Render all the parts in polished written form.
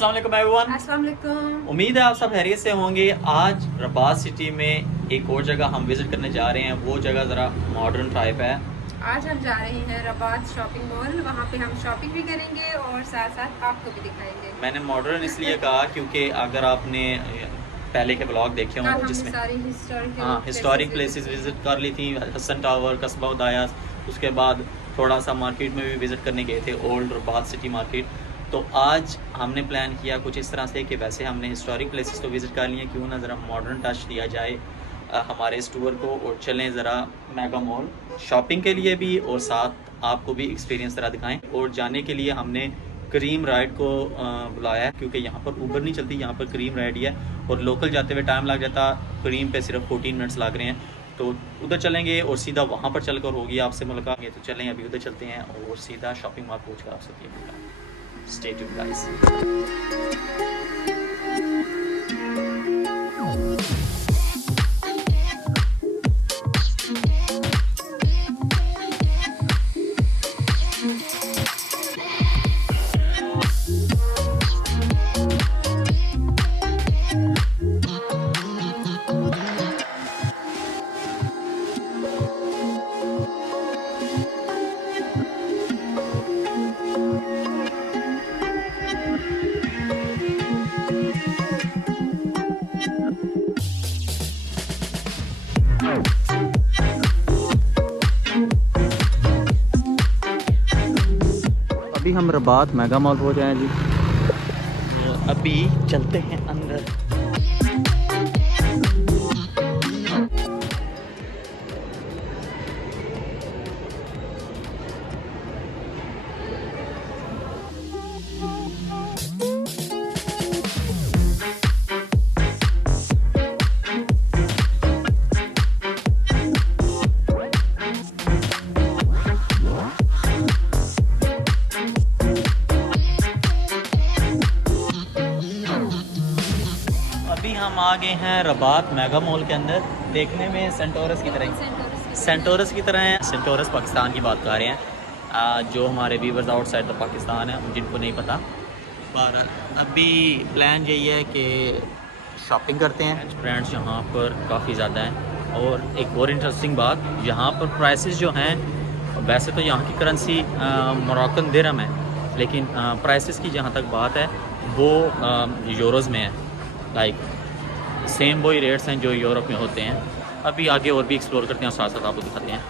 अस्सलाम वालेकुम एवरीवन। अस्सलाम वालेकुम। उम्मीद है आप सब खैरियत से होंगे। आज रबात सिटी में एक और जगह हम विजिट करने जा रहे हैं। वो जगह ज़रा मॉडर्न टाइप है। आज हम जा रहे हैं रबात शॉपिंग मॉल। वहाँ पे हम शॉपिंग भी करेंगे और साथ साथ आपको भी दिखाएंगे। मैंने मॉडर्न इसलिए कहा क्योंकि अगर आपने पहले के ब्लॉग देखे हों जिसमें सारी हिस्टोरिक प्लेसेस विजिट कर ली थी, हसन टावर, कस्बा उदायास, उसके बाद थोड़ा सा मार्केट में भी विज़िट करने गए थे, ओल्ड रबात सिटी मार्केट। तो आज हमने प्लान किया कुछ इस तरह से कि वैसे हमने हिस्टोरिक प्लेसेस तो विज़िट कर लिए, क्यों ना ज़रा मॉडर्न टच दिया जाए हमारे इस टूर को, और चलें ज़रा मेगा मॉल शॉपिंग के लिए भी और साथ आपको भी एक्सपीरियंस ज़रा दिखाएं। और जाने के लिए हमने करीम राइड को बुलाया है, क्योंकि यहाँ पर ऊबर नहीं चलती, यहाँ पर करीम राइड ही है और लोकल जाते हुए टाइम लग जाता, करीम पे सिर्फ 14 मिनट्स लग रहे हैं। तो उधर चलेंगे और सीधा वहाँ पर चलकर होगी आपसे मुलाकात। तो चलें अभी उधर चलते हैं और सीधा शॉपिंग मॉल पहुँच कर आपसे मुलाकात। Stay tuned guys. अभी हम रबात मेगा मॉल पहुँच गए हैं जी। तो अभी चलते हैं अंदर। अभी हम आ गए हैं रबात मेगा मॉल के अंदर। देखने में सेंटोरस की तरह है। सेंटोरस पाकिस्तान की बात कर रहे हैं, जो हमारे व्यूवर्स आउटसाइड द पाकिस्तान है जिनको नहीं पता। पर अभी प्लान यही है कि शॉपिंग करते हैं। ब्रांड्स यहाँ पर काफ़ी ज़्यादा हैं और एक और इंटरेस्टिंग बात, यहाँ पर प्राइसेस जो हैं, वैसे तो यहाँ की करेंसी मोरक्कन दिरहम है, लेकिन प्राइसेस की जहाँ तक बात है वो यूरोज़ में है। लाइक सेम वही रेट्स हैं जो यूरोप में होते हैं। अभी आगे और भी एक्सप्लोर करते हैं, साथ साथ आपको दिखाते हैं।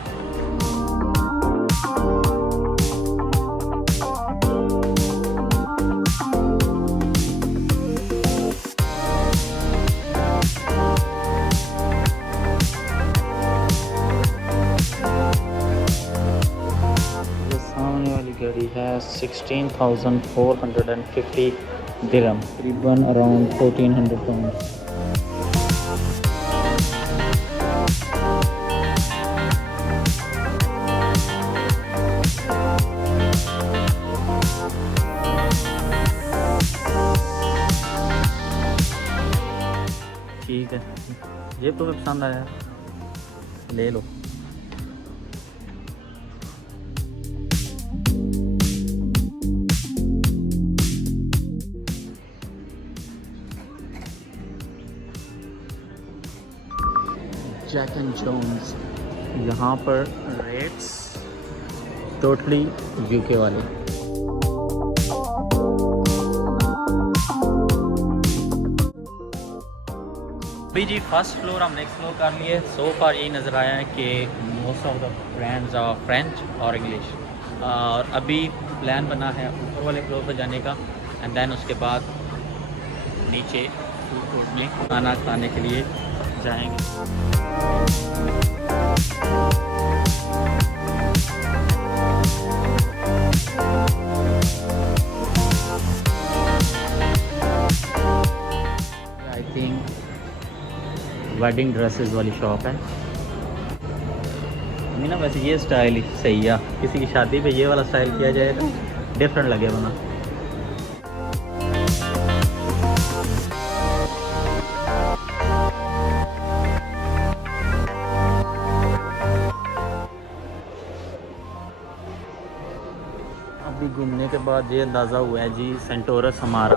ये सामने वाली गाड़ी है 16,450 दिरहम, तकरीबन अराउंड 1400 पाउंड। ठीक है, ये तो पसंद आया, ले लो। जैक एंड जोन्स, यहाँ पर रेट्स टोटली यूके वाले। अभी जी फर्स्ट फ्लोर हमने एक्सप्लोर कर लिए। सो फार यही नज़र आया है कि most of the brands are French और इंग्लिश। और अभी प्लान बना है ऊपर वाले फ्लोर पर जाने का, एंड देन उसके बाद नीचे फूड कोर्ट में खाना खाने के लिए जाएंगे। आई थिंक वेडिंग ड्रेसेस वाली शॉप है। नहीं ना, वैसे ये स्टाइल ही सही है, किसी की शादी पे ये वाला स्टाइल किया जाए तो डिफरेंट लगेगा ना। अभी घूमने के बाद ये अंदाज़ा हुआ है जी सेंटोरस हमारा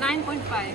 9.5۔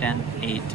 10 8۔